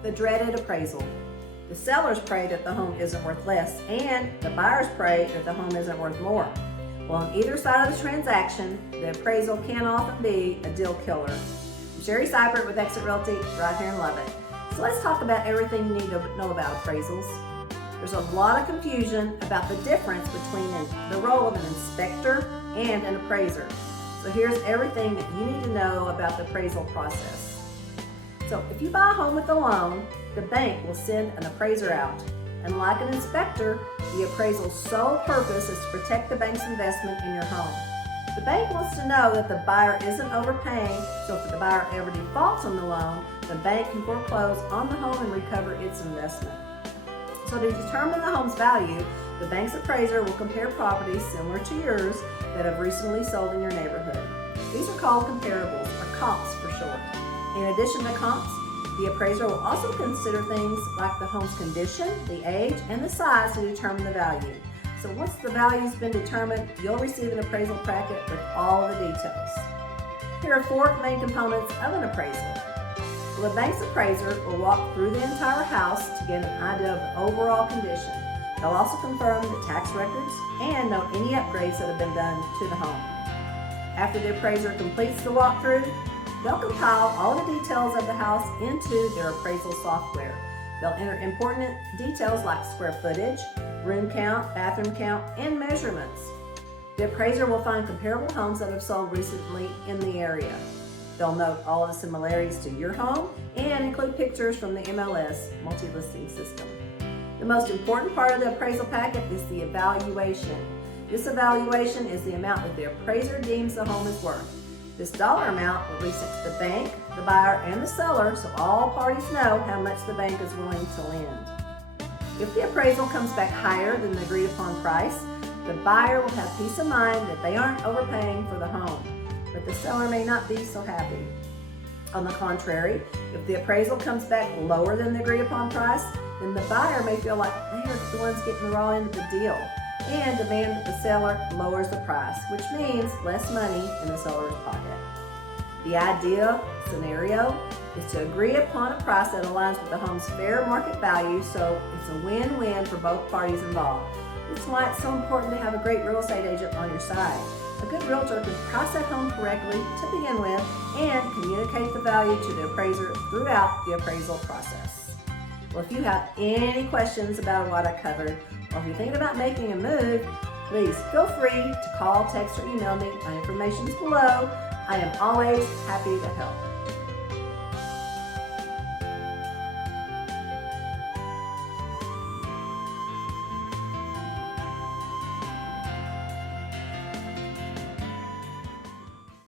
The dreaded appraisal. The sellers pray that the home isn't worth less, and the buyers pray that the home isn't worth more. Well, on either side of the transaction, the appraisal can often be a deal killer. I'm Sherri Cypert with Exit Realty right here in Lubbock. So let's talk about everything you need to know about appraisals. There's a lot of confusion about the difference between the role of an inspector and an appraiser. So here's everything that you need to know about the appraisal process. So if you buy a home with a loan, the bank will send an appraiser out. And like an inspector, the appraisal's sole purpose is to protect the bank's investment in your home. The bank wants to know that the buyer isn't overpaying, so if the buyer ever defaults on the loan, the bank can foreclose on the home and recover its investment. So to determine the home's value, the bank's appraiser will compare properties similar to yours that have recently sold in your neighborhood. These are called comparables, or comps for short. In addition to comps, the appraiser will also consider things like the home's condition, the age, and the size to determine the value. So once the value's been determined, you'll receive an appraisal packet with all of the details. Here are 4 main components of an appraisal. Well, the bank's appraiser will walk through the entire house to get an idea of the overall condition. They'll also confirm the tax records and note any upgrades that have been done to the home. After the appraiser completes the walkthrough, they'll compile all the details of the house into their appraisal software. They'll enter important details like square footage, room count, bathroom count, and measurements. The appraiser will find comparable homes that have sold recently in the area. They'll note all of the similarities to your home and include pictures from the MLS multi-listing system. The most important part of the appraisal packet is the evaluation. This evaluation is the amount that the appraiser deems the home is worth. This dollar amount will be sent to the bank, the buyer, and the seller so all parties know how much the bank is willing to lend. If the appraisal comes back higher than the agreed upon price, the buyer will have peace of mind that they aren't overpaying for the home, but the seller may not be so happy. On the contrary, if the appraisal comes back lower than the agreed upon price, then the buyer may feel like they are the ones getting the raw end of the deal and demand that the seller lowers the price, which means less money in the seller's pocket. The ideal scenario is to agree upon a price that aligns with the home's fair market value, so it's a win-win for both parties involved. That's why it's so important to have a great real estate agent on your side. A good realtor can price that home correctly to begin with and communicate the value to the appraiser throughout the appraisal process. Well, if you have any questions about what I covered, or if you're thinking about making a move, please feel free to call, text, or email me. My information is below. I am always happy to help.